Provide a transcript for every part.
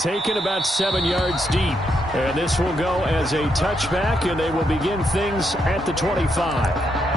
taken about 7 yards deep. And this will go as a touchback, and they will begin things at the 25.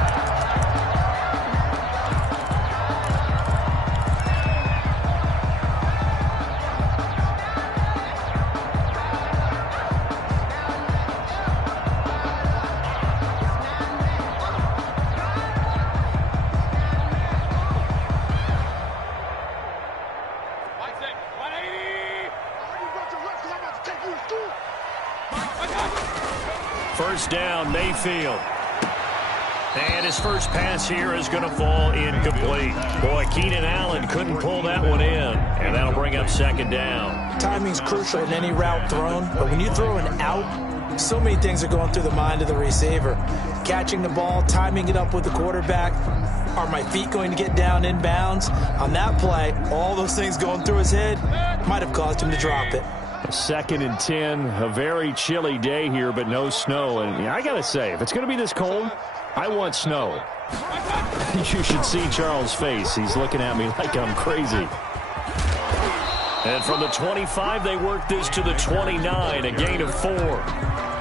First down, Mayfield. And his first pass here is going to fall incomplete. Boy, Keenan Allen couldn't pull that one in, and that'll bring up second down. Timing's crucial in any route thrown, but when you throw an out, so many things are going through the mind of the receiver. Catching the ball, timing it up with the quarterback. Are my feet going to get down in bounds? On that play, all those things going through his head might have caused him to drop it. 2nd and 10, a very chilly day here, but no snow. And I got to say, if it's going to be this cold, I want snow. You should see Charles' face. He's looking at me like I'm crazy. And from the 25, they work this to the 29, a gain of 4.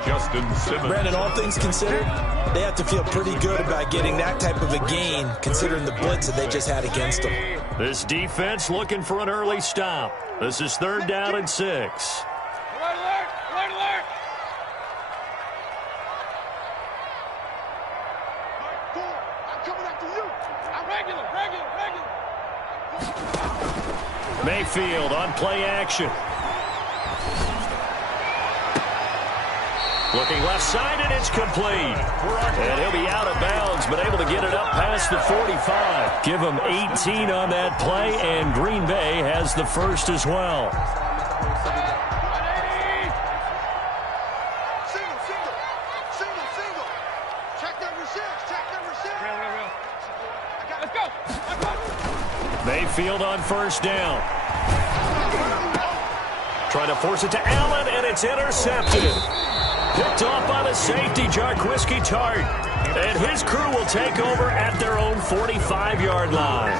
Justin Simmons. Brandon, all things considered, they have to feel pretty good about getting that type of a gain, considering the blitz that they just had against them. This defense looking for an early stop. This is 3rd down and 6. Alert, alert, alert, alert. I'm coming after you. I'm regular. Mayfield on play action. Looking left side, and it's complete. And he'll be out of bounds, but able to get it up past the 45. Give him 18 on that play, and Green Bay has the first as well. Single. Check number 6. Let's go. Mayfield on first down. Trying to force it to Allen, and it's intercepted. Picked off by the safety, Jarquiski Tart. And his crew will take over at their own 45-yard line.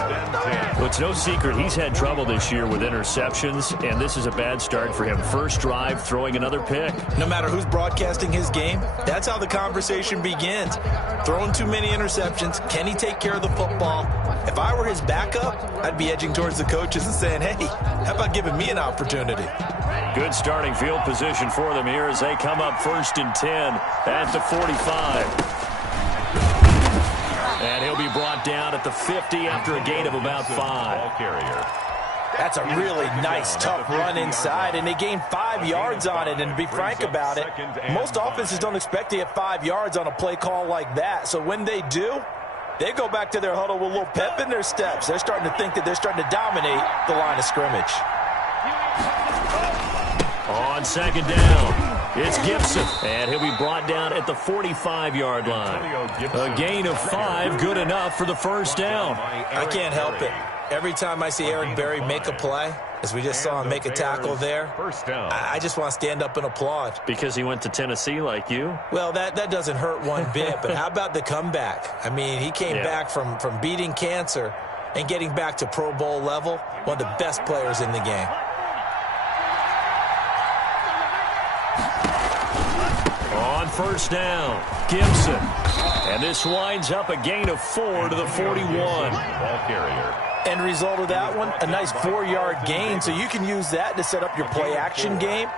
Well, it's no secret he's had trouble this year with interceptions, and this is a bad start for him. First drive, throwing another pick. No matter who's broadcasting his game, that's how the conversation begins. Throwing too many interceptions, can he take care of the football? If I were his backup, I'd be edging towards the coaches and saying, hey, how about giving me an opportunity? Good starting field position for them here as they come up 1st and 10 at the 45. And he'll be brought down at the 50 after a gain of about 5. That's a really nice, tough run inside, and they gained 5 yards on it. And to be frank about it, most offenses don't expect to get 5 yards on a play call like that. So when they do, they go back to their huddle with a little pep in their steps. They're starting to think that they're starting to dominate the line of scrimmage. On 2nd down, it's Gibson, and he'll be brought down at the 45-yard line. A gain of 5, good enough for the first down. I can't help it. Every time I see Eric Berry make a play, as we just saw him make a tackle there, I just want to stand up and applaud. Because he went to Tennessee like you? Well, that doesn't hurt one bit, but how about the comeback? I mean, he came back from beating cancer and getting back to Pro Bowl level, one of the best players in the game. On first down, Gibson. And this winds up a gain of 4 to the 41. Ball carrier. End result of that one, a nice 4-yard gain, so you can use that to set up your play-action game,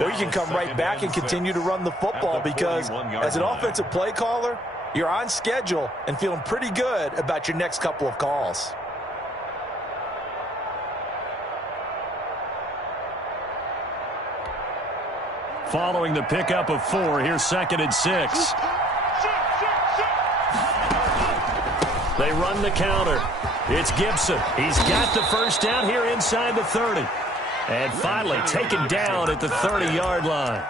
or you can come right back and continue to run the football because as an offensive play caller, you're on schedule and feeling pretty good about your next couple of calls. Following the pickup of 4, here's 2nd and 6. They run the counter. It's Gibson. He's got the first down here inside the 30. And finally taken down at the 30-yard line.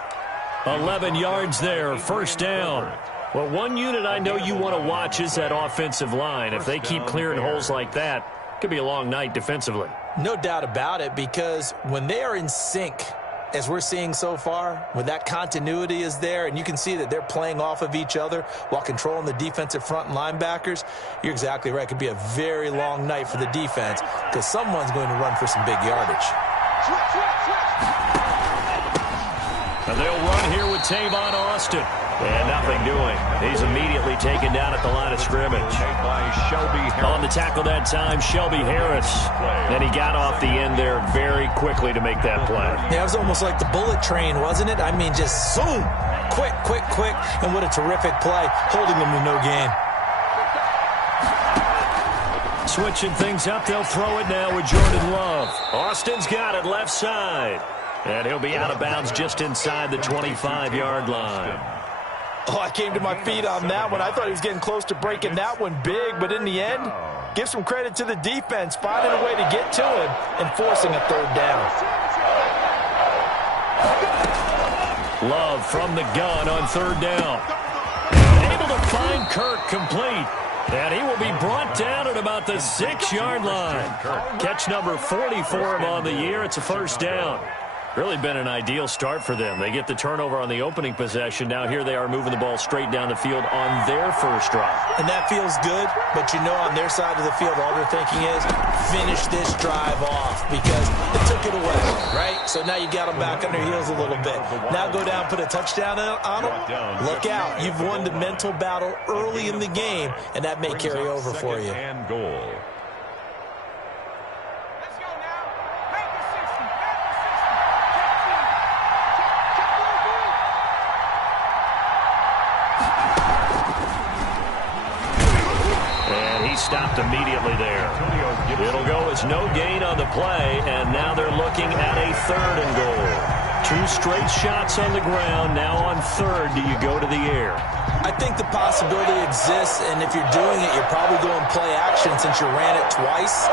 11 yards there, first down. Well, one unit I know you want to watch is that offensive line. If they keep clearing holes like that, it could be a long night defensively. No doubt about it, because when they are in sync, as we're seeing so far, when that continuity is there and you can see that they're playing off of each other while controlling the defensive front and linebackers, you're exactly right. It could be a very long night for the defense because someone's going to run for some big yardage. And they'll run here with Tavon Austin. And nothing doing. He's immediately taken down at the line of scrimmage. On the tackle that time, Shelby Harris. And he got off the end there very quickly to make that play. Yeah, it was almost like the bullet train, wasn't it? I mean, just zoom. Quick, quick, quick. And what a terrific play, holding them to no gain. Switching things up, they'll throw it now with Jordan Love. Austin's got it left side. And he'll be out of bounds just inside the 25-yard line. Oh, I came to my feet on that one. I thought he was getting close to breaking that one big, but in the end, give some credit to the defense, finding a way to get to him and forcing a third down. Love from the gun on third down. Able to find Kirk complete. And he will be brought down at about the 6-yard line. Catch number 40 for him on the year. It's a first down. Really been an ideal start for them. They get the turnover on the opening possession. Now here they are moving the ball straight down the field on their first drive. And that feels good, but you know on their side of the field all they're thinking is finish this drive off because they took it away, right? So now you got them back on their heels a little bit. Now go down, put a touchdown on them. Look out. You've won the mental battle early in the game, and that may carry over for you. And goal. Stopped immediately there. It'll go as no gain on the play, and now they're looking at a 3rd and goal. 2 straight shots on the ground. Now on 3rd, do you go to the air? I think the possibility exists, and if you're doing it, you're probably going play action since you ran it twice.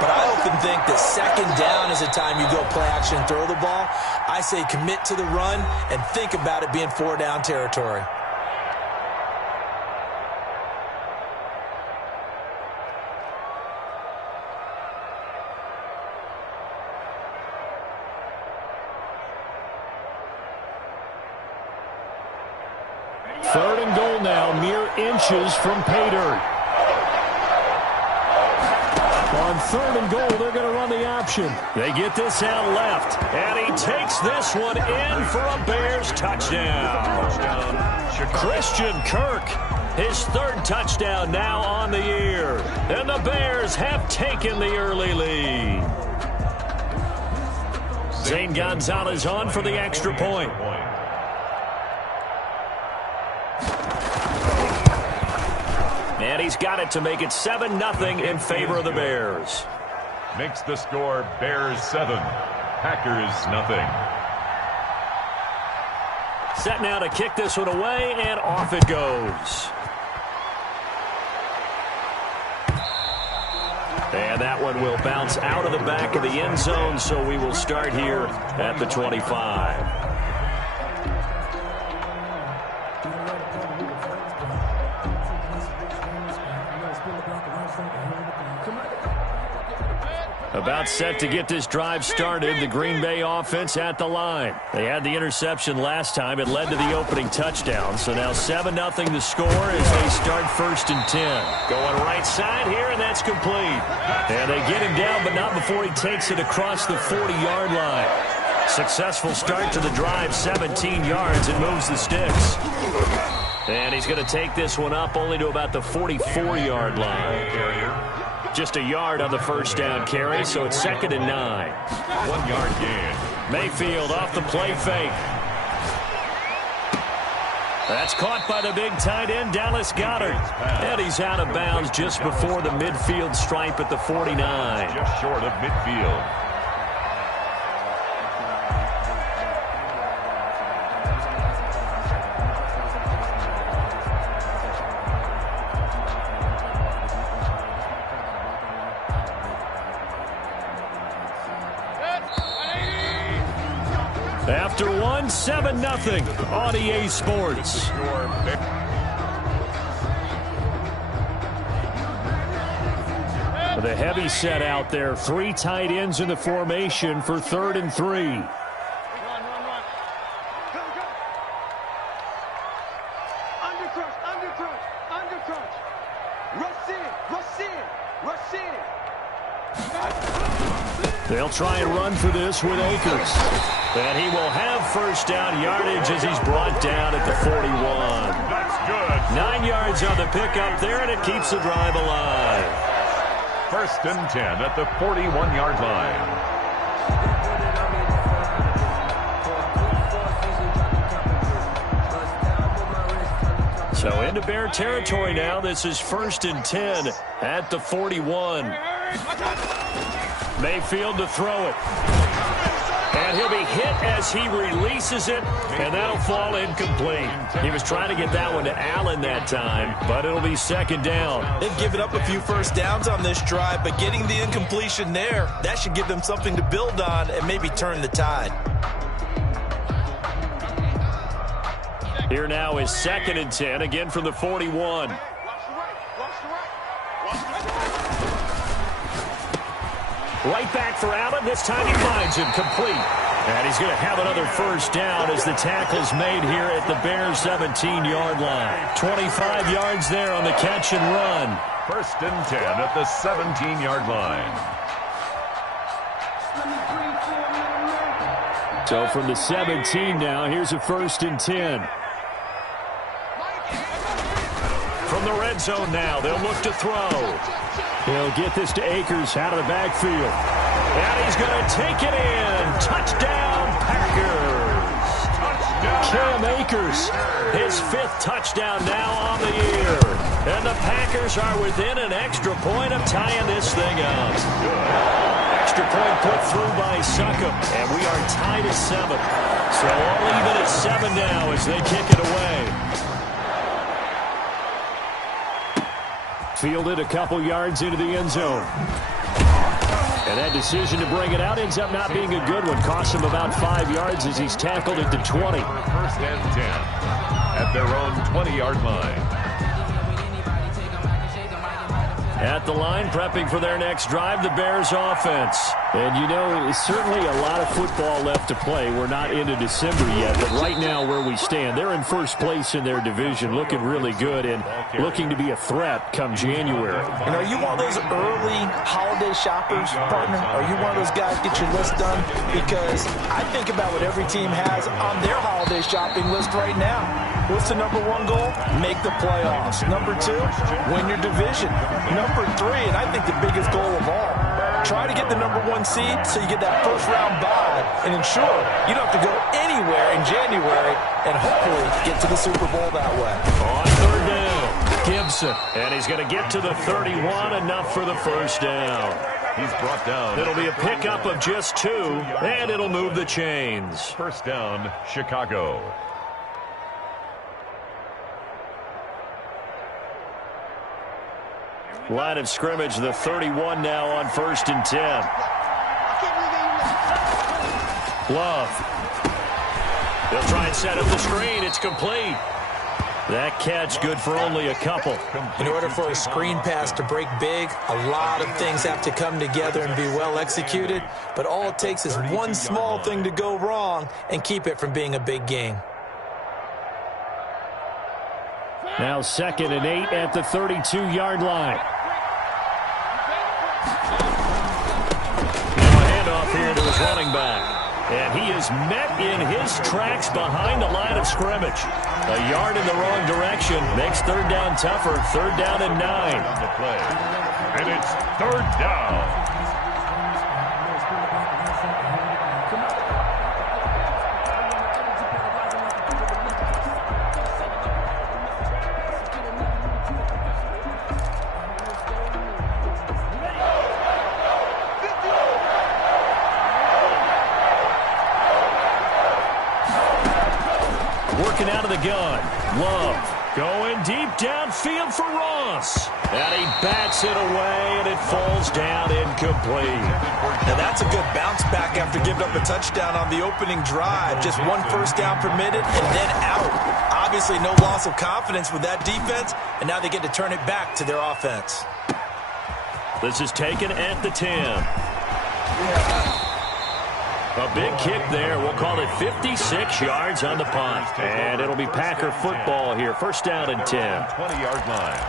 But I often think that 2nd down is the time you go play action and throw the ball. I say commit to the run and think about it being 4-down territory. Third and goal now, mere inches from pay dirt. On 3rd and goal, they're going to run the option. They get this out left, and he takes this one in for a Bears touchdown. Christian Kirk, his 3rd touchdown now on the year. And the Bears have taken the early lead. Zane Gonzalez on for the extra point. And he's got it to make it 7-0 in favor of the Bears. Makes the score Bears 7, Packers 0. Set now to kick this one away, and off it goes. And that one will bounce out of the back of the end zone, so we will start here at the 25. About set to get this drive started. The Green Bay offense at the line. They had the interception last time. It led to the opening touchdown. So now 7-0 the score as they start 1st and 10. Going right side here, and that's complete. And they get him down, but not before he takes it across the 40-yard line. Successful start to the drive, 17 yards, and moves the sticks. And he's going to take this one up only to about the 44-yard line. Just a yard on the first down carry, so it's 2nd and 9. 1-yard gain. Mayfield off the play fake. That's caught by the big tight end, Dallas Goedert. And he's out of bounds just before the midfield stripe at the 49. Just short of midfield. After 7-0 on EA Sports. The heavy set out there. 3 tight ends in the formation for 3rd and 3. Run. Undercrush. Rush in. They'll try and run for this with Akers. And he will have first down yardage as he's brought down at the 41. That's good. 9 yards on the pickup there, and it keeps the drive alive. 1st and 10 at the 41-yard line. So into Bear territory now. This is 1st and 10 at the 41. Mayfield to throw it. And he'll be hit as he releases it, and that'll fall incomplete. He was trying to get that one to Allen that time, but it'll be 2nd down. They've given up a few first downs on this drive, but getting the incompletion there, that should give them something to build on and maybe turn the tide. Here now is 2nd and 10, again from the 41. Right back for Allen. This time he finds him complete. And he's going to have another first down as the tackle's made here at the Bears' 17-yard line. 25 yards there on the catch and run. 1st and 10 at the 17-yard line. So from the 17 now, here's a 1st and 10. From the red zone now, they'll look to throw. He'll get this to Akers out of the backfield. And he's going to take it in. Touchdown, Packers. Cam Akers, his 5th touchdown now on the year. And the Packers are within an extra point of tying this thing up. Extra point put through by Succop. And we are tied at 7. So all even at 7 now as they kick it away. Fielded a couple yards into the end zone. And that decision to bring it out ends up not being a good one. Costs him about 5 yards as he's tackled at the 20. 1st and 10 at their own 20-yard line. At the line, prepping for their next drive, the Bears offense. And, you know, certainly a lot of football left to play. We're not into December yet, but right now where we stand, they're in 1st place in their division, looking really good and looking to be a threat come January. And are you one of those early holiday shoppers, partner? Are you one of those guys get your list done? Because I think about what every team has on their holiday shopping list right now. What's the number 1 goal? Make the playoffs. Number 2, win your division. Number 3, and I think the biggest goal of all, try to get the number 1 seed so you get that first-round bye and ensure you don't have to go anywhere in January and hopefully get to the Super Bowl that way. On 3rd down, Gibson, and he's going to get to the 31, enough for the first down. He's brought down. It'll be a pickup of just 2, and it'll move the chains. 1st down, Chicago. Line of scrimmage, the 31 now on 1st and 10. Love. They'll try and set up the screen. It's complete. That catch good for only a couple. In order for a screen pass to break big, a lot of things have to come together and be well executed. But all it takes is one small thing to go wrong and keep it from being a big game. Now 2nd and 8 at the 32-yard line. Now a handoff here to his running back. And he is met in his tracks behind the line of scrimmage. A yard in the wrong direction makes 3rd down tougher. 3rd down and 9. On the play. And it's 3rd down. Working out of the gun. Love going deep downfield for Ross. And he bats it away, and it falls down incomplete. Now that's a good bounce back after giving up a touchdown on the opening drive. Just 1 first down permitted and then out. Obviously no loss of confidence with that defense, and now they get to turn it back to their offense. This is taken at the 10. A big kick there. We'll call it 56 yards on the punt. And it'll be Packer football here. 1st down and 10. 20-yard line.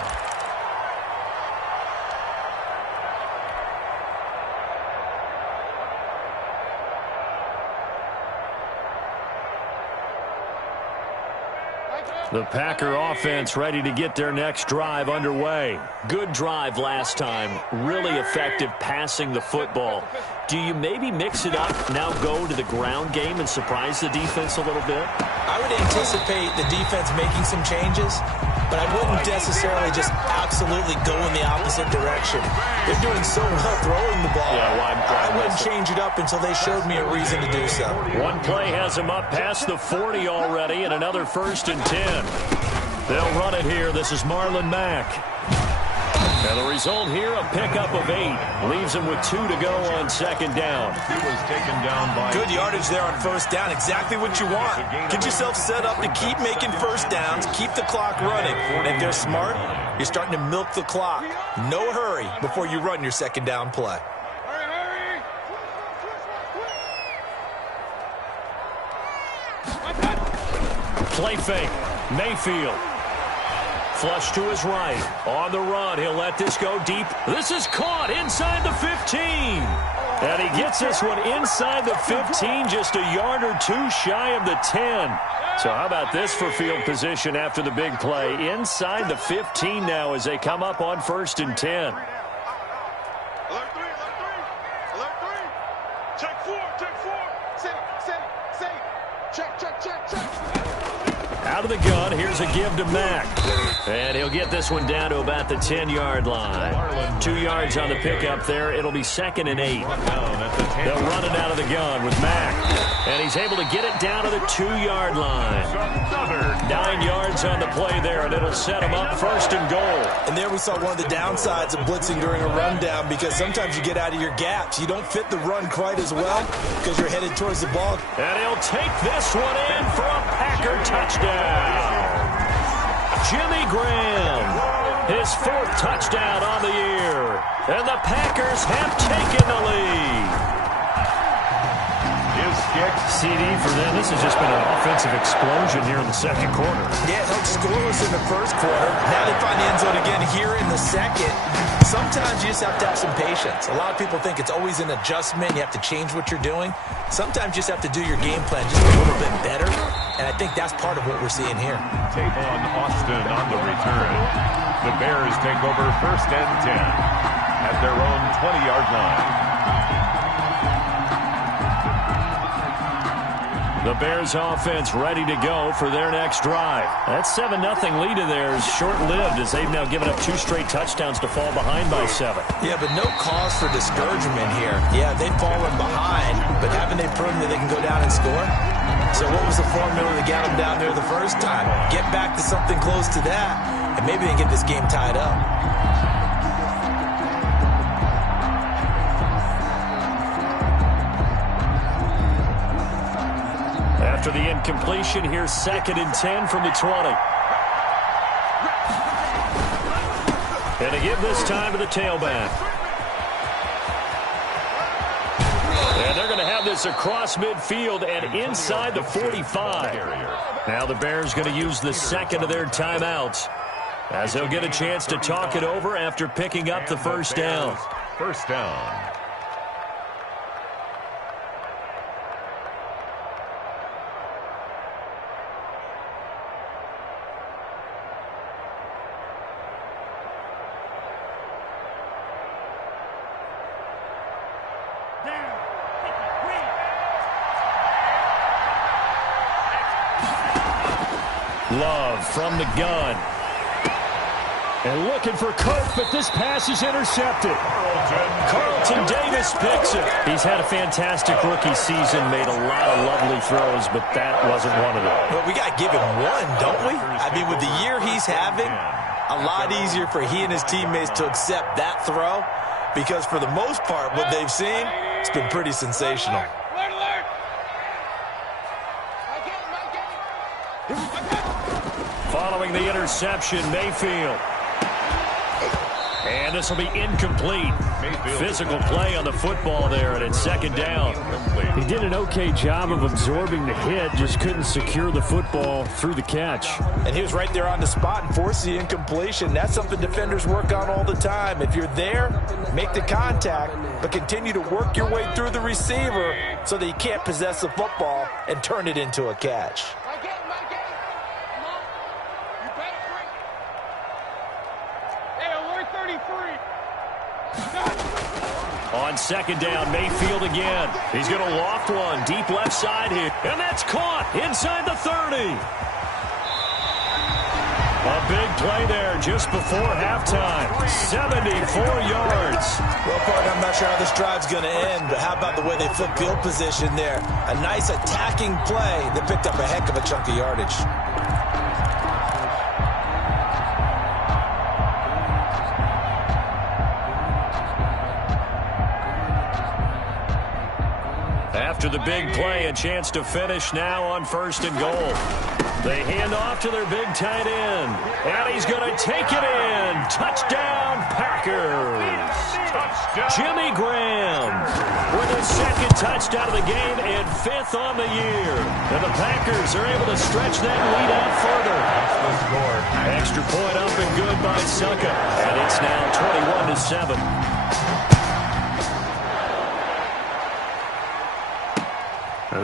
The Packer offense ready to get their next drive underway. Good drive last time. Really effective passing the football. Do you maybe mix it up, now go to the ground game and surprise the defense a little bit? I would anticipate the defense making some changes, but I wouldn't necessarily just absolutely go in the opposite direction. They're doing so well throwing the ball. I wouldn't change it up until they showed me a reason to do so. One play has them up past the 40 already, and another 1st and 10. They'll run it here. This is Marlon Mack. And the result here, a pickup of 8. Leaves him with 2 to go on 2nd down. He was taken down by... Good yardage there on 1st down. Exactly what you want. Get yourself set up to keep making 1st downs, keep the clock running. And if they're smart, you're starting to milk the clock. No hurry before you run your 2nd down play. Play fake. Mayfield. Flush to his right. On the run. He'll let this go deep. This is caught inside the 15. And he gets this one inside the 15, just a yard or 2 shy of the 10. So how about this for field position after the big play? Inside the 15 now as they come up on 1st and 10. Alert 3. Alert 3. Check 4. Say. Check. Out of the gun, here's a give to Mack. And he'll get this one down to about the 10-yard line. 2 yards on the pickup there. It'll be 2nd and 8. They'll run it out of the gun with Mack. And he's able to get it down to the 2-yard line. 9 yards on the play there, and it'll set him up 1st and goal. And there we saw one of the downsides of blitzing during a rundown, because sometimes you get out of your gaps. You don't fit the run quite as well because you're headed towards the ball. And he'll take this one in for a Packer touchdown. Jimmy Graham, his 4th touchdown on the year. And the Packers have taken the lead. CD for them. This has just been an offensive explosion here in the 2nd quarter. Yeah, it held scoreless in the 1st quarter. Now they find the end zone again here in the 2nd. Sometimes you just have to have some patience. A lot of people think it's always an adjustment. You have to change what you're doing. Sometimes you just have to do your game plan just a little bit better. And I think that's part of what we're seeing here. Take on Austin on the return. The Bears take over 1st and 10 at their own 20-yard line. The Bears offense ready to go for their next drive. That 7-0 lead of theirs short-lived as they've now given up 2 straight touchdowns to fall behind by 7. Yeah, but no cause for discouragement here. Yeah, they've fallen behind, but haven't they proven that they can go down and score? So what was the formula that got them down there the first time? Get back to something close to that, and maybe they can get this game tied up. After the incompletion, here's 2nd and 10 from the 20. And to give this time to the tailback. And they're going to have this across midfield and inside the 45. Now the Bears going to use the 2nd of their timeouts as they'll get a chance to talk it over after picking up the 1st down. 1st down. Love from the gun. And looking for Kirk, but this pass is intercepted. Carlton Davis picks it. He's had a fantastic rookie season, made a lot of lovely throws, but that wasn't one of them. Well, we got to give him one, don't we? I mean, with the year he's having, a lot easier for he and his teammates to accept that throw, because for the most part, what they've seen, it's been pretty sensational. Following the interception, Mayfield. And this will be incomplete. Physical play on the football there, and it's 2nd down. He did an okay job of absorbing the hit, just couldn't secure the football through the catch. And he was right there on the spot and forced the incompletion. That's something defenders work on all the time. If you're there, make the contact, but continue to work your way through the receiver so that you can't possess the football and turn it into a catch. On second down, Mayfield again. He's going to loft one deep left side here. And that's caught inside the 30. A big play there just before halftime. 74 yards. Well, partner, I'm not sure how this drive's going to end, but how about the way they flip field position there? A nice attacking play that picked up a heck of a chunk of yardage. After the big play, a chance to finish now on 1st and goal. They hand off to their big tight end. And he's going to take it in. Touchdown, Packers. Touchdown. Jimmy Graham with his 2nd touchdown of the game and 5th on the year. And the Packers are able to stretch that lead out further. Extra point up and good by Succa. And it's now 21-7.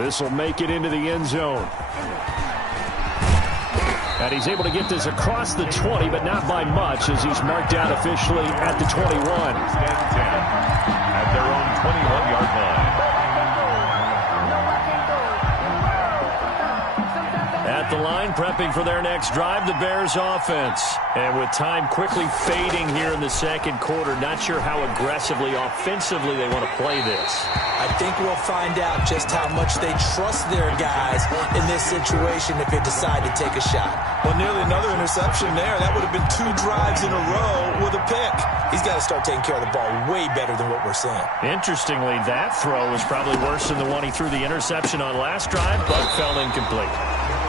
This will make it into the end zone. And he's able to get this across the 20, but not by much, as he's marked out officially at the 21. At their own 21-yard line. At the line, prepping for their next drive, the Bears offense. And with time quickly fading here in the 2nd quarter, not sure how aggressively, offensively they want to play this. I think we'll find out just how much they trust their guys in this situation if they decide to take a shot. Well, nearly another interception there. That would have been 2 drives in a row with a pick. He's got to start taking care of the ball way better than what we're seeing. Interestingly, that throw was probably worse than the one he threw the interception on last drive, but fell incomplete.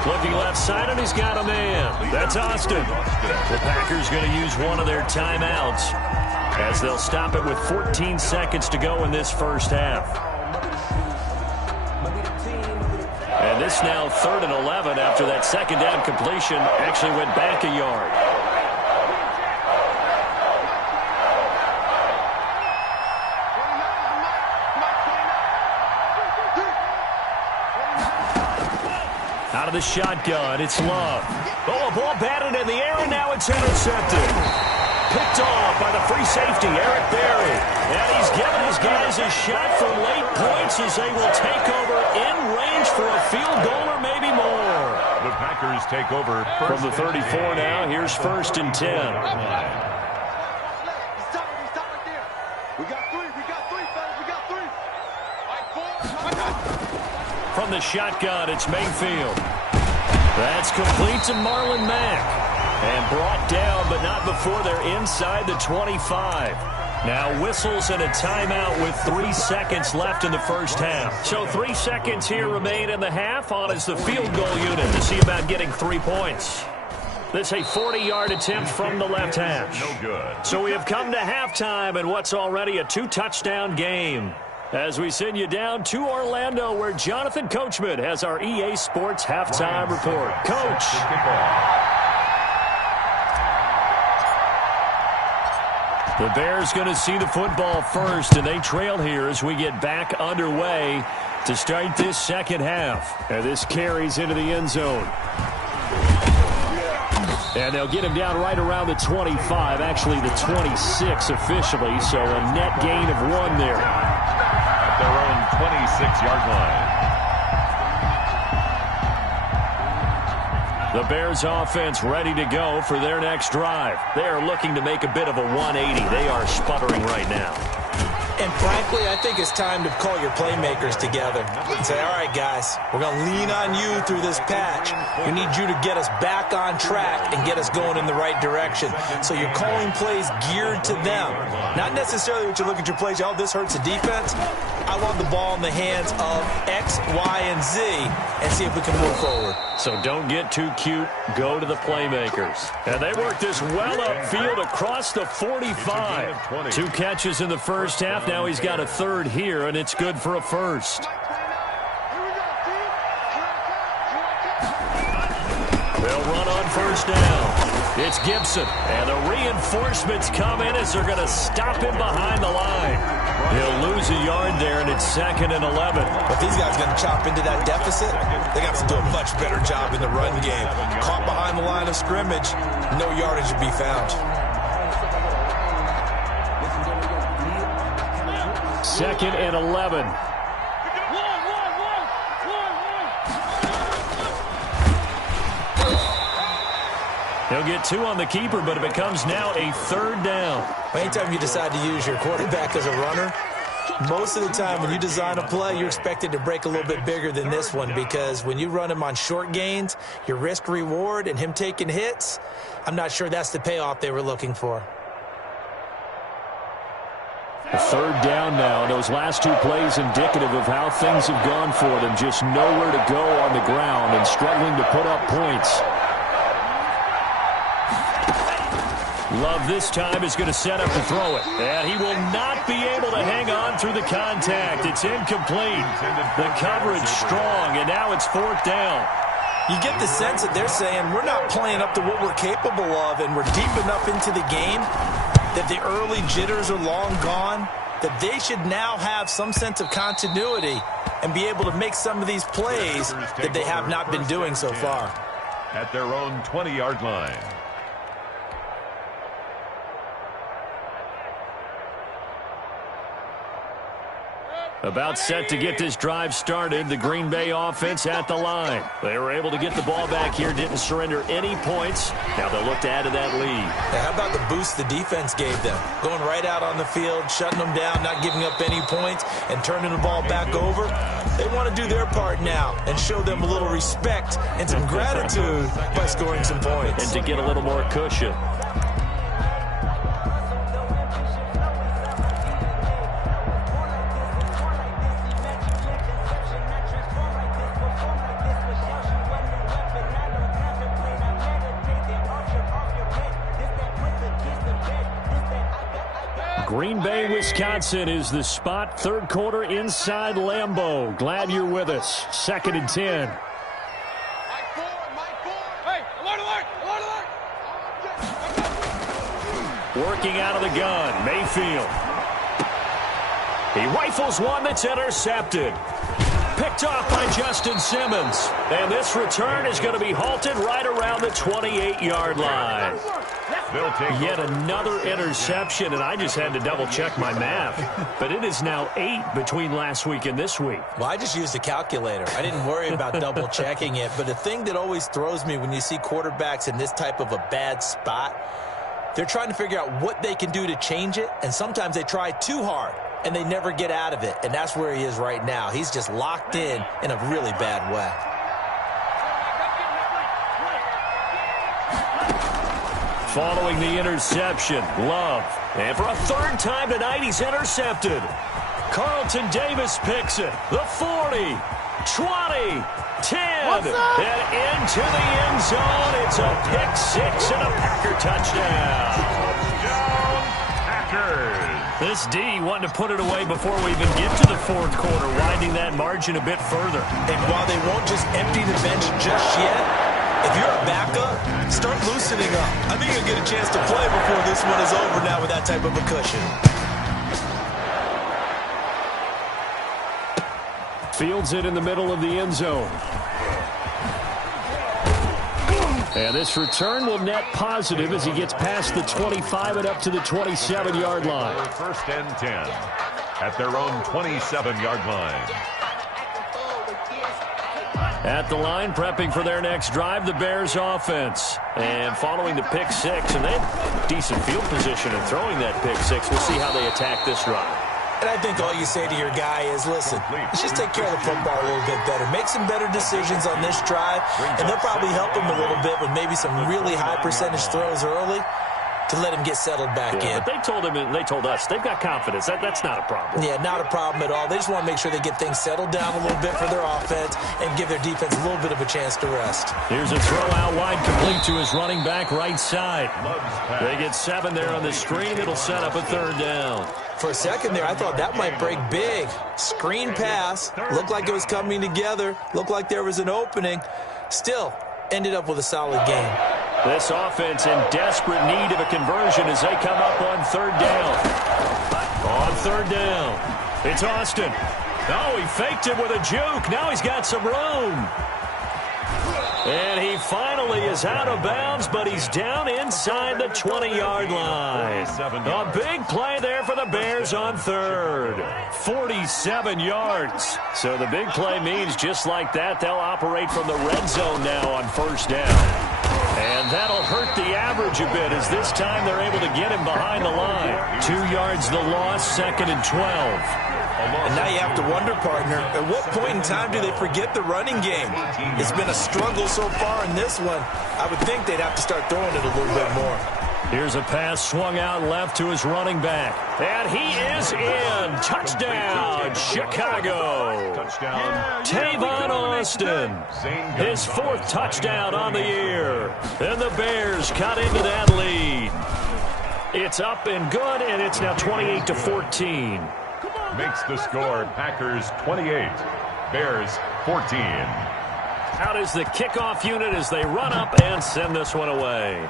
Looking left side, and he's got a man. That's Austin. The Packers going to use one of their timeouts as they'll stop it with 14 seconds to go in this first half. And this now 3rd and 11 after that 2nd down completion actually went back a yard. Out of the shotgun, it's Love. Oh, a ball batted in the air, and now it's intercepted. Picked off by the free safety, Eric Berry. And he's given his guys a shot for late points as they will take over in range for a field goal or maybe more. The Packers take over from the 34 now. Here's 1st and 10. We got 3, fellas, we got 3. From the shotgun, it's Mayfield. That's complete to Marlon Mack. And brought down, but not before they're inside the 25. Now whistles and a timeout with 3 seconds left in the first half. So 3 seconds here remain in the half. On is the field goal unit to see about getting 3 points. This a 40-yard attempt from the left hash. No good. So we have come to halftime in what's already a 2-touchdown game. As we send you down to Orlando, where Jonathan Coachman has our EA Sports halftime report. Coach. The Bears going to see the football first, and they trail here as we get back underway to start this 2nd half. And this carries into the end zone. And they'll get him down right around the 25, actually the 26 officially, so a net gain of 1 there. At their own 26-yard line. The Bears offense ready to go for their next drive. They are looking to make a bit of a 180. They are sputtering right now. And frankly, I think it's time to call your playmakers together and say, all right, guys, we're going to lean on you through this patch. We need you to get us back on track and get us going in the right direction. So you're calling plays geared to them. Not necessarily what you look at your plays, oh, this hurts the defense. I want the ball in the hands of X, Y, and Z and see if we can move forward. So don't get too cute. Go to the playmakers. And they work this well upfield across the 45. 2 catches in the first half. Now he's got a 3rd here, and it's good for a 1st. They'll run on 1st down. It's Gibson, and the reinforcements come in as they're going to stop him behind the line. He'll lose a yard there, and it's 2nd and 11. But these guys are going to chop into that deficit. They got to do a much better job in the run game. Caught behind the line of scrimmage, no yardage to be found. 2nd and 11. He'll get 2 on the keeper, but it becomes now a 3rd down. Anytime you decide to use your quarterback as a runner, most of the time when you design a play, you're expected to break a little bit bigger than this one, because when you run him on short gains, your risk-reward and him taking hits, I'm not sure that's the payoff they were looking for. A 3rd down now. Those last 2 plays indicative of how things have gone for them. Just nowhere to go on the ground and struggling to put up points. Love this time is going to set up to throw it. And he will not be able to hang on through the contact. It's incomplete. The coverage strong, and now it's 4th down. You get the sense that they're saying we're not playing up to what we're capable of, and we're deep enough into the game that the early jitters are long gone, that they should now have some sense of continuity and be able to make some of these plays that they have not been doing so far. At their own 20-yard line. About set to get this drive started, the Green Bay offense at the line. They were able to get the ball back here, didn't surrender any points. Now they'll look to add to that lead. Now, how about the boost the defense gave them? Going right out on the field, shutting them down, not giving up any points, and turning the ball back over. They want to do their part now and show them a little respect and some gratitude by scoring some points. And to get a little more cushion. Green Bay, Wisconsin is the spot. 3rd quarter inside Lambeau. Glad you're with us. 2nd and 10. Working out of the gun, Mayfield. He rifles one that's intercepted. Picked off by Justin Simmons. And this return is going to be halted right around the 28-yard line. Yet another interception, and I just had to double-check my math. But it is now 8 between last week and this week. Well, I just used a calculator. I didn't worry about double-checking it. But the thing that always throws me when you see quarterbacks in this type of a bad spot, they're trying to figure out what they can do to change it, and sometimes they try too hard, and they never get out of it. And that's where he is right now. He's just locked in a really bad way. Following the interception, Love. And for a 3rd time tonight, he's intercepted. Carlton Davis picks it. The 40, 20, 10, and into the end zone. It's a pick 6 and a Packer touchdown. Touchdown, Packers. This D wanting to put it away before we even get to the 4th quarter, widening that margin a bit further. And while they won't just empty the bench just yet, if you're a backup, start loosening up. I think you'll get a chance to play before this one is over now with that type of a cushion. Fields it in the middle of the end zone. And this return will net positive as he gets past the 25 and up to the 27-yard line. 1st and 10 at their own 27-yard line. At the line, prepping for their next drive, the Bears offense. And following the pick 6, and they had decent field position in throwing that pick 6. We'll see how they attack this drive. And I think all you say to your guy is, listen, let's just take care of the football a little bit better. Make some better decisions on this drive, and they'll probably help him a little bit with maybe some really high percentage throws early to let him get settled back in. But they told him, and they told us, they've got confidence. That's not a problem. Yeah, not a problem at all. They just want to make sure they get things settled down a little bit for their offense and give their defense a little bit of a chance to rest. Here's a throw out wide, complete to his running back right side. They get 7 there on the screen. It'll set up a 3rd down. For a second there, I thought that might break big. Screen pass. Looked like it was coming together. Looked like there was an opening. Still, ended up with a solid game. This offense in desperate need of a conversion as they come up on 3rd down. On 3rd down, it's Austin. Oh, he faked it with a juke. Now he's got some room. And he finally is out of bounds, but he's down inside the 20-yard line. A big play there for the Bears on third. 47 yards. So the big play means just like that, they'll operate from the red zone now on first down. And that'll hurt the average a bit as this time they're able to get him behind the line. 2 yards the loss, 2nd and 12. And now you have to wonder, partner, at what point in time do they forget the running game? It's been a struggle so far in this one. I would think they'd have to start throwing it a little bit more. Here's a pass swung out left to his running back. And he is in. Touchdown, Chicago. Tavon Austin. His 4th touchdown on the year. And the Bears cut into that lead. It's up and good, and it's now 28-14. Makes the score Packers 28, Bears 14. Out is the kickoff unit as they run up and send this one away.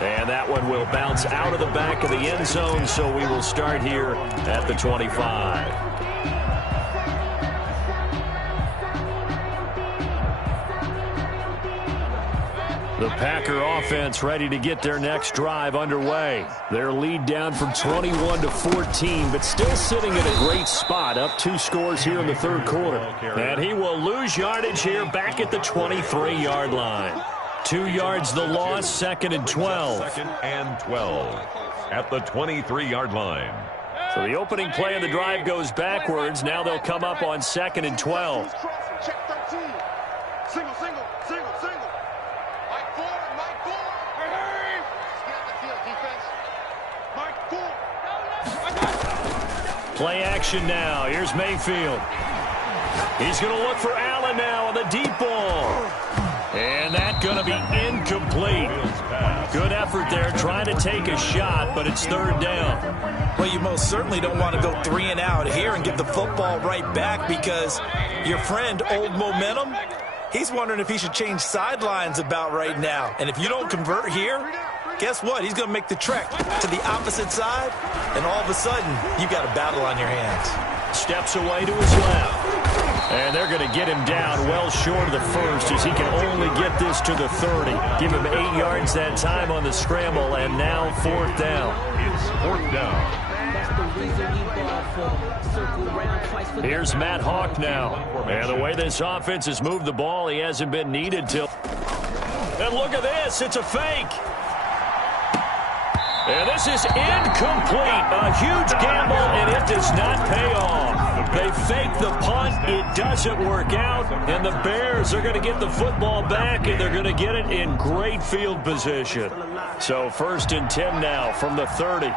And that one will bounce out of the back of the end zone, so we will start here at the 25. The Packer offense ready to get their next drive underway. Their lead down from 21-14, but still sitting in a great spot, up 2 scores here in the third quarter. And he will lose yardage here back at the 23-yard line. 2 yards the loss, 2nd and 12. 2nd and 12 at the 23-yard line. So the opening play of the drive goes backwards. Now they'll come up on 2nd and 12. Check 13. Single. Mike 4. Hey. Get out the field, defense. Mike 4. Play action now. Here's Mayfield. He's going to look for Allen now on the deep ball. And that's going to be incomplete. Good effort there, trying to take a shot, but it's 3rd down. Well, you most certainly don't want to go 3 and out here and give the football right back because your friend, Old Momentum, he's wondering if he should change sidelines about right now. And if you don't convert here, guess what? He's going to make the trek to the opposite side, and all of a sudden, you've got a battle on your hands. Steps away to his left. And they're going to get him down well short of the first as he can only get this to the 30. Give him 8 yards that time on the scramble, and now 4th down. It's 4th down. Here's Matt Hawk now. And the way this offense has moved the ball, he hasn't been needed till. And look at this. It's a fake. And this is incomplete. A huge gamble, and it does not pay off. They fake the punt. It doesn't work out. And the Bears are going to get the football back, and they're going to get it in great field position. So 1st and 10 now from the 30.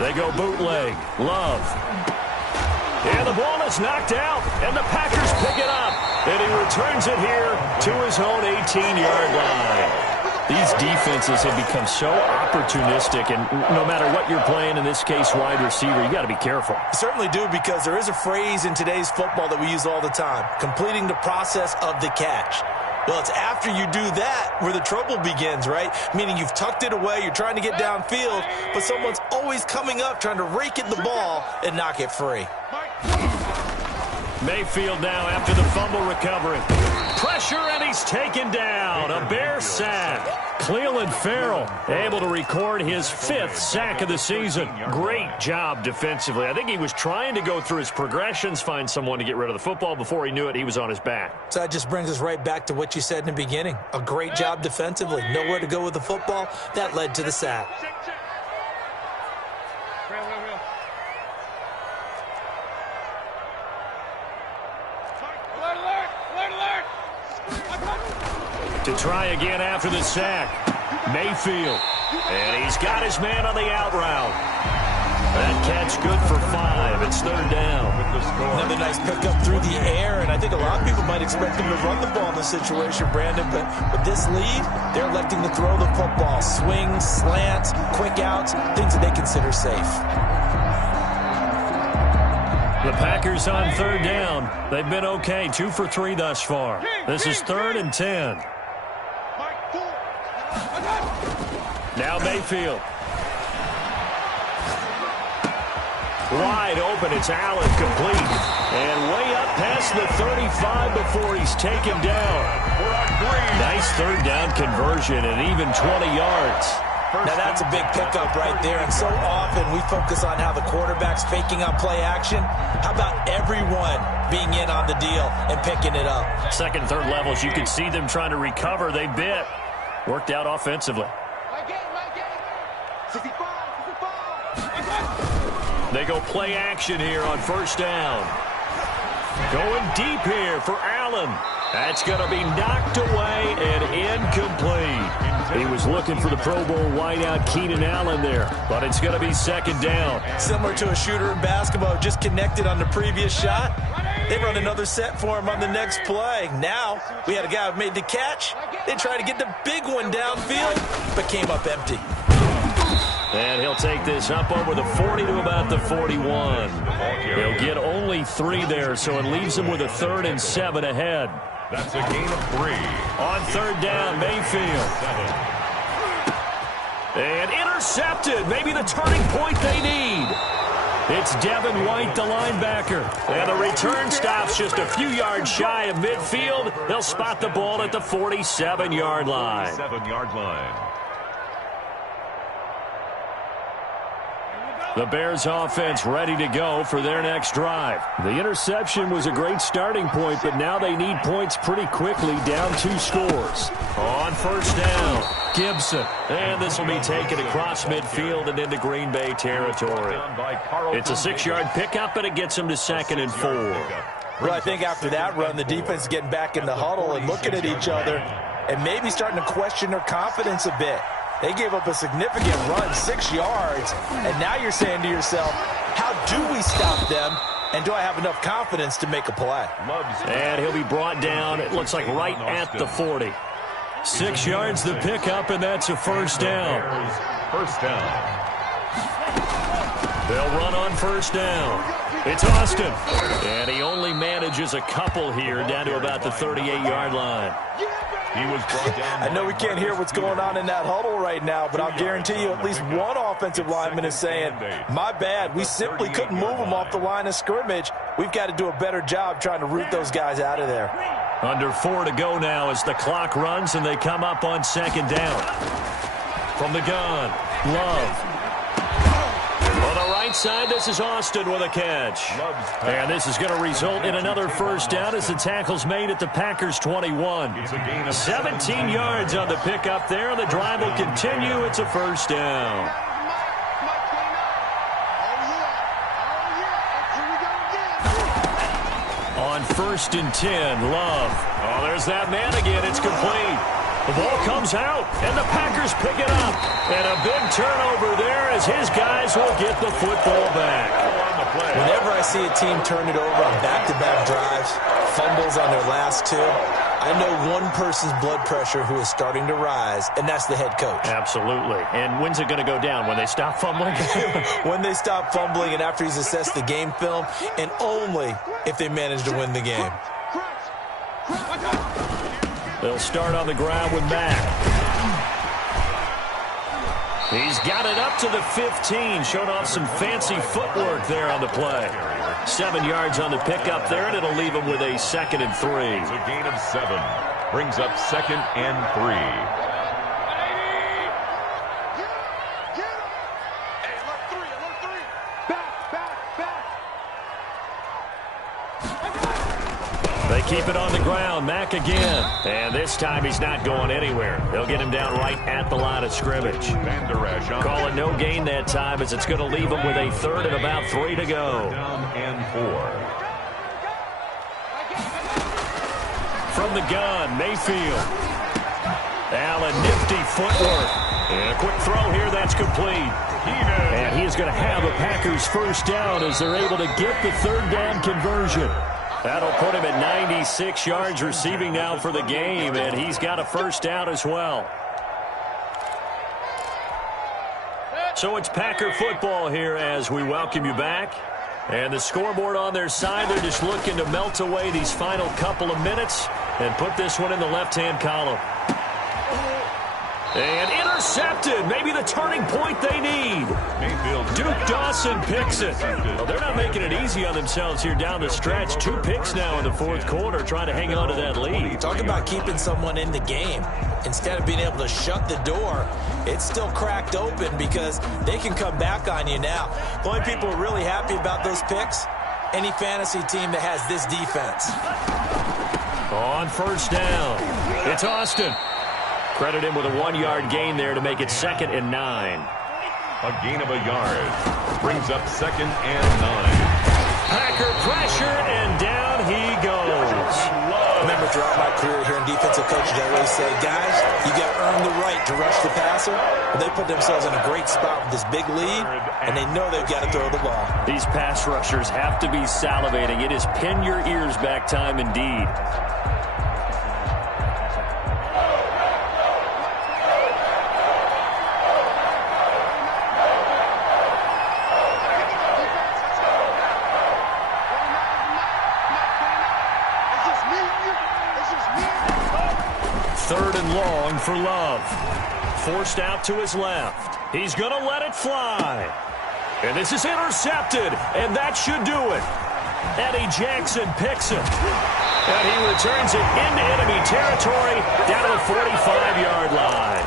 They go bootleg. Love. And the ball is knocked out, and the Packers pick it up. And he returns it here to his own 18-yard line. These defenses have become so opportunistic, and no matter what you're playing, in this case wide receiver, you got to be careful. You certainly do, because there is a phrase in today's football that we use all the time, completing the process of the catch. Well, it's after you do that where the trouble begins, right? Meaning you've tucked it away, you're trying to get downfield, but someone's always coming up trying to rake at the ball and knock it free. Mayfield now after the fumble recovery. Pressure, and he's taken down. A Bear sack. Cleveland Farrell able to record his 5th sack of the season. Great job defensively. I think he was trying to go through his progressions, find someone to get rid of the football. Before he knew it, he was on his back. So that just brings us right back to what you said in the beginning. A great job defensively. Nowhere to go with the football. That led to the sack. To try again after the sack. Mayfield. And he's got his man on the out route. That catch good for 5. It's 3rd down. Another nice pickup through the air, and I think a lot of people might expect him to run the ball in this situation, Brandon, but with this lead, they're electing to throw the football. Swings, slants, quick outs, things that they consider safe. The Packers on 3rd down. They've been okay, 2 for 3 thus far. This is 3rd and 10. Now Mayfield. Wide open, it's Allen, complete. And way up past the 35 before he's taken down. Nice third down conversion and even 20 yards. Now that's a big pickup right there, and so often we focus on how the quarterback's faking on play action. How about everyone being in on the deal and picking it up? Second, third levels, you can see them trying to recover. They bit. Worked out offensively. They go play action here on first down. Going deep here for Allen. That's going to be knocked away and incomplete. He was looking for the Pro Bowl wideout Keenan Allen there, but it's going to be second down. Similar to a shooter in basketball, just connected on the previous shot. They run another set for him on the next play. Now, we had a guy who made the catch. They tried to get the big one downfield, but came up empty. And he'll take this up over the 40 to about the 41. He'll get only 3 there, so it leaves him with a 3rd and 7 ahead. That's a gain of 3. On third down, Mayfield. And intercepted. Maybe the turning point they need. It's Devin White, the linebacker. And the return stops just a few yards shy of midfield. They'll spot the ball at the 47-yard line. 47-yard line. The Bears offense ready to go for their next drive. The interception was a great starting point, but now they need points pretty quickly, down 2 scores. On first down, Gibson. And this will be taken across midfield and into Green Bay territory. It's a 6-yard pickup, and it gets them to 2nd and 4. Well, I think after that run, the defense is getting back in the huddle and looking at each other and maybe starting to question their confidence a bit. They gave up a significant run, 6 yards, and now you're saying to yourself, how do we stop them, and do I have enough confidence to make a play? And he'll be brought down, it looks like right at the 40. 6 yards the pickup, and that's a first down. First down. They'll run on first down. It's Austin. And he only manages a couple here down to about the 38-yard line. He was brought down. I know we can't hear what's going on in that huddle right now, but I'll guarantee you at least one offensive lineman is saying, my bad, we simply couldn't move them off the line of scrimmage. We've got to do a better job trying to root those guys out of there. Under 4 to go now as the clock runs and they come up on second down. From the gun, Love. On the right side, this is Austin with a catch. And this is going to result in another first down as the tackle's made at the Packers' 21. 17 yards on the pickup there. The drive will continue. It's a first down. On 1st and 10, Love. Oh, there's that man again. It's complete. The ball comes out, and the Packers pick it up. And a big turnover there as his guys will get the football back. Whenever I see a team turn it over on back-to-back drives, fumbles on their last 2, I know one person's blood pressure who is starting to rise, and that's the head coach. Absolutely. And when's it going to go down? When they stop fumbling? When they stop fumbling and after he's assessed the game film, and only if they manage to win the game. They'll start on the ground with Mack. He's got it up to the 15, showing off some fancy footwork there on the play. 7 yards on the pickup there, and it'll leave him with a 2nd and 3. It's a gain of 7. Brings up 2nd and 3. They keep it on the ground. Mack again. And this time he's not going anywhere. They'll get him down right at the line of scrimmage. Call it no gain that time as it's going to leave him with a 3rd and about 3 to go. Down and 4. From the gun, Mayfield. Allen, nifty footwork. And a quick throw here, that's complete. And he is going to have a Packers first down as they're able to get the 3rd down conversion. That'll put him at 96 yards receiving now for the game, and he's got a first down as well. So it's Packer football here as we welcome you back. And the scoreboard on their side, they're just looking to melt away these final couple of minutes and put this one in the left-hand column. And intercepted. Maybe the turning point they need. Duke Dawson picks it. Well, they're not making it easy on themselves here down the stretch. 2 picks now in the fourth quarter, trying to hang on to that lead. Talk about keeping someone in the game. Instead of being able to shut the door, it's still cracked open because they can come back on you now. The only people who are really happy about those picks, any fantasy team that has this defense. On first down, it's Austin. Credit him with a 1-yard gain there to make it 2nd and 9. A gain of a yard. Brings up 2nd and 9. Packer pressure, and down he goes. I remember throughout my career here in defensive coaching, I always say, guys, you got to earn the right to rush the passer. And they put themselves in a great spot with this big lead, and they know they've got to throw the ball. These pass rushers have to be salivating. It is pin your ears back time indeed. Third and long for Love. Forced out to his left. He's going to let it fly. And this is intercepted, and that should do it. Eddie Jackson picks it. And he returns it into enemy territory down to the 45-yard line.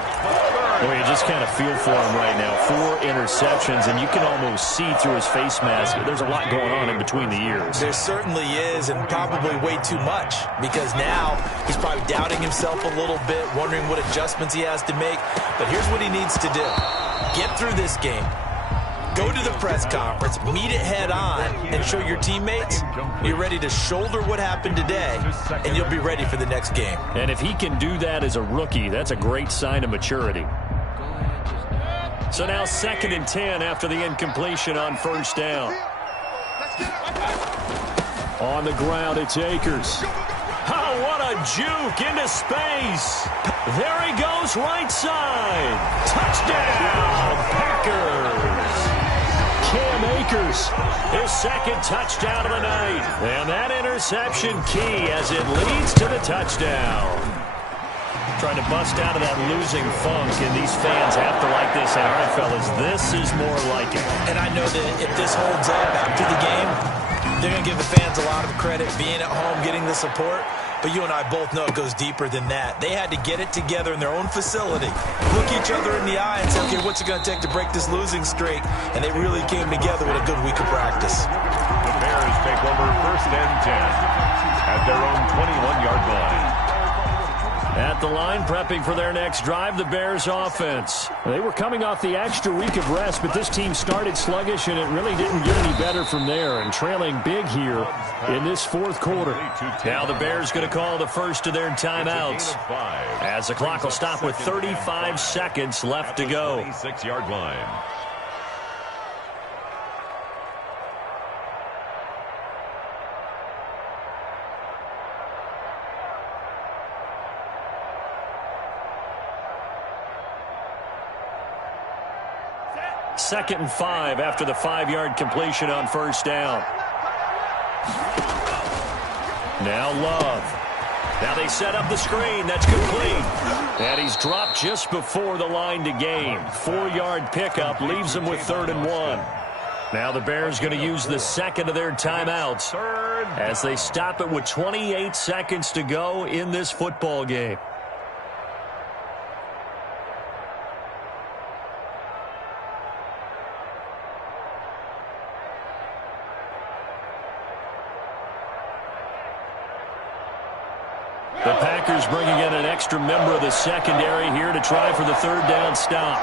Well, you just kind of feel for him right now. 4 interceptions, and you can almost see through his face mask. There's a lot going on in between the ears. There certainly is, and probably way too much, because now he's probably doubting himself a little bit, wondering what adjustments he has to make. But here's what he needs to do. Get through this game. Go to the press conference, meet it head on, and show your teammates you're ready to shoulder what happened today, and you'll be ready for the next game. And if he can do that as a rookie, that's a great sign of maturity. So now 2nd and 10 after the incompletion on first down. On the ground, it's Akers. Oh, what a juke into space. There he goes, right side. Touchdown, Packers. Cam Akers, his 2nd touchdown of the night. And that interception key as it leads to the touchdown. Trying to bust out of that losing funk, and these fans have to like this. And all right, fellas, this is more like it. And I know that if this holds up after the game, they're going to give the fans a lot of credit, being at home, getting the support. But you and I both know it goes deeper than that. They had to get it together in their own facility, look each other in the eye and say, okay, what's it going to take to break this losing streak? And they really came together with a good week of practice. The Bears take over 1st and 10 at their own 21-yard line. At the line, prepping for their next drive, the Bears offense. They were coming off the extra week of rest, but this team started sluggish, and it really didn't get any better from there, and trailing big here in this 4th quarter. Now the Bears going to call the first of their timeouts, as the clock will stop with 35 seconds left to go. 26-yard line. Second and 5 after the 5-yard completion on first down. Now Love. Now they set up the screen. That's complete. And he's dropped just before the line to gain. 4-yard pickup leaves him with 3rd and 1. Now the Bears going to use the 2nd of their timeouts as they stop it with 28 seconds to go in this football game. The Packers bringing in an extra member of the secondary here to try for the 3rd down stop.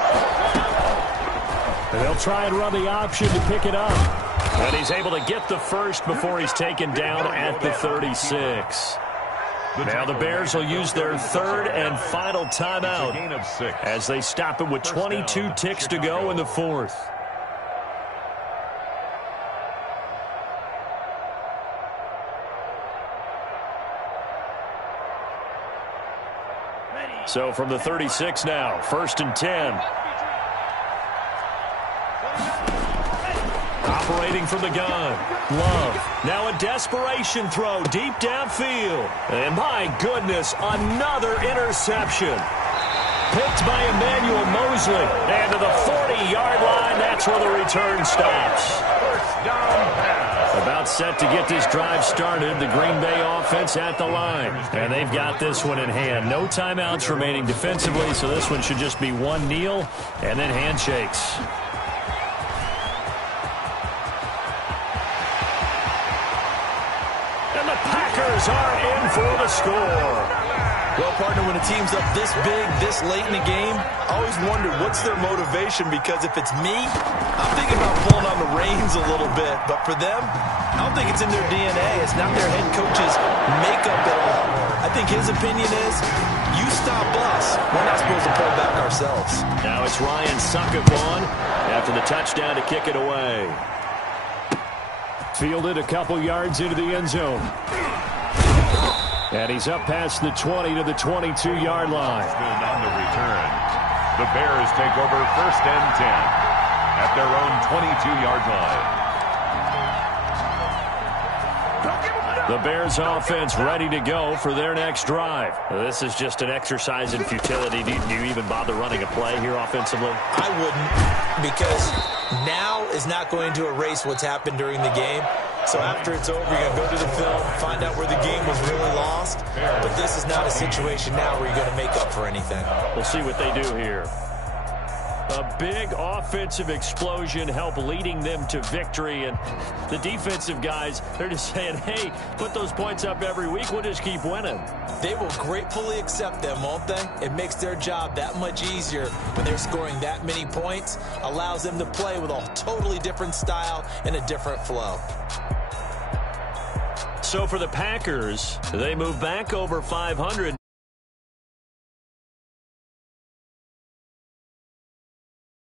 And they'll try and run the option to pick it up. And he's able to get the first before he's taken down at the 36. Now the Bears will use their 3rd and final timeout as they stop it with 22 ticks to go in the 4th. So from the 36 now, 1st and 10. Operating from the gun. Love. Now a desperation throw deep downfield. And my goodness, another interception. picked by Emmanuel Mosley. And to the 40-yard line, that's where the return stops. First down pass. About set to get this drive started, the Green Bay offense at the line. And they've got this one in hand. No timeouts remaining defensively, so this one should just be one kneel and then handshakes. And the Packers are in for the score. Well, partner, when a team's up this big, this late in the game, I always wonder what's their motivation, because if it's me, I'm thinking about pulling on the reins a little bit. But for them, I don't think it's in their DNA. It's not their head coach's makeup at all. I think his opinion is, you stop us. We're not supposed to pull back ourselves. Now it's Ryan Suckup on after the touchdown to kick it away. Fielded a couple yards into the end zone. And he's up past the 20 to the 22-yard line. On the return, the Bears take over 1st and 10 at their own 22-yard line. The Bears offense ready to go for their next drive. This is just an exercise in futility. Do you even bother running a play here offensively? I wouldn't, because now is not going to erase what's happened during the game. So after it's over, you're going to go to the film, find out where the game was really lost. But this is not a situation now where you're going to make up for anything. We'll see what they do here. A big offensive explosion help leading them to victory. And the defensive guys, they're just saying, hey, put those points up every week. We'll just keep winning. They will gratefully accept them, won't they? It makes their job that much easier when they're scoring that many points. Allows them to play with a totally different style and a different flow. So for the Packers, they move back over 500.